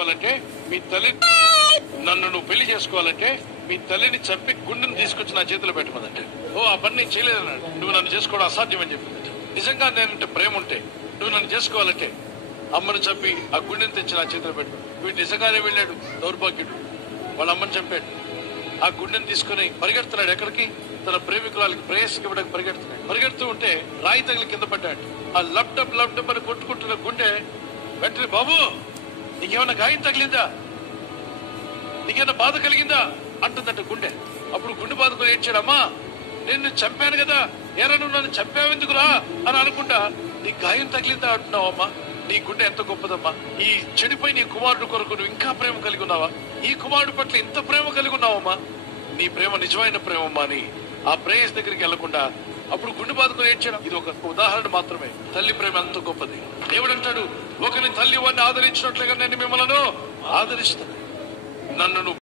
చేసుకోవాలంటే మీ తల్లి నన్ను నువ్వు పెళ్లి చేసుకోవాలంటే మీ తల్లిని చంపి గుండెని తీసుకొచ్చి నా చేతిలో పెట్టమదంటే ఓ ఆ పని నేను చేయలేదన్నాడు. నువ్వు నన్ను చేసుకోవడం అసాధ్యం అని చెప్పింది. నిజంగా నేనంటే ప్రేమ ఉంటే నువ్వు నన్ను చేసుకోవాలంటే అమ్మను చంపి ఆ గుండెని తెచ్చి నా చేతిలో పెట్టు. వీడు నిజంగానే వెళ్ళాడు దౌర్భాగ్యుడు, వాళ్ళ అమ్మని చంపాడు. ఆ గుండెని తీసుకుని పరిగెడుతున్నాడు ఎక్కడికి, తన ప్రేమికురాలకి ప్రేయస్కి ఇవ్వడానికి పరిగెడుతున్నాడు. పరిగెడుతూ ఉంటే రాయి తగిలి కింద పడ్డాడు. ఆ లబ్డబ్ లబ్డబ్ అని కొట్టుకుంటున్న గుండె వెంటనే బాబు నీకేమన్నా గాయం తగిలిందా, నీకేమన్నా బాధ కలిగిందా అంటుందంట గుండె. అప్పుడు గుండె బాధకుని ఏడ్చాడమ్మా నేను చంపాను కదా, ఏరా నువ్వు నన్ను చంపావెందుకురా అని అనుకుంటా నీ గాయం తగిలిందా అంటున్నావమ్మా. నీ గుండె ఎంత గొప్పదమ్మా. ఈ చెడిపోయి నీ కుమారుడు కొరకు నువ్వు ఇంకా ప్రేమ కలిగి ఉన్నావా, ఈ కుమారుడు పట్ల ఇంత ప్రేమ కలిగి ఉన్నావమ్మా, నీ ప్రేమ నిజమైన ప్రేమమ్మా అని ఆ ప్రేయస్ దగ్గరికి వెళ్లకుండా అప్పుడు గుండె బాధకుని ఏడ్చాడు. ఇది ఒక ఉదాహరణ మాత్రమే. తల్లి ప్రేమ ఎంత గొప్పది. దేవుడంటాడు ఒకరిని తల్లి వాడిని ఆదరించినట్లుగా నేను మిమ్మల్ని ఆదరిస్తాను. నన్ను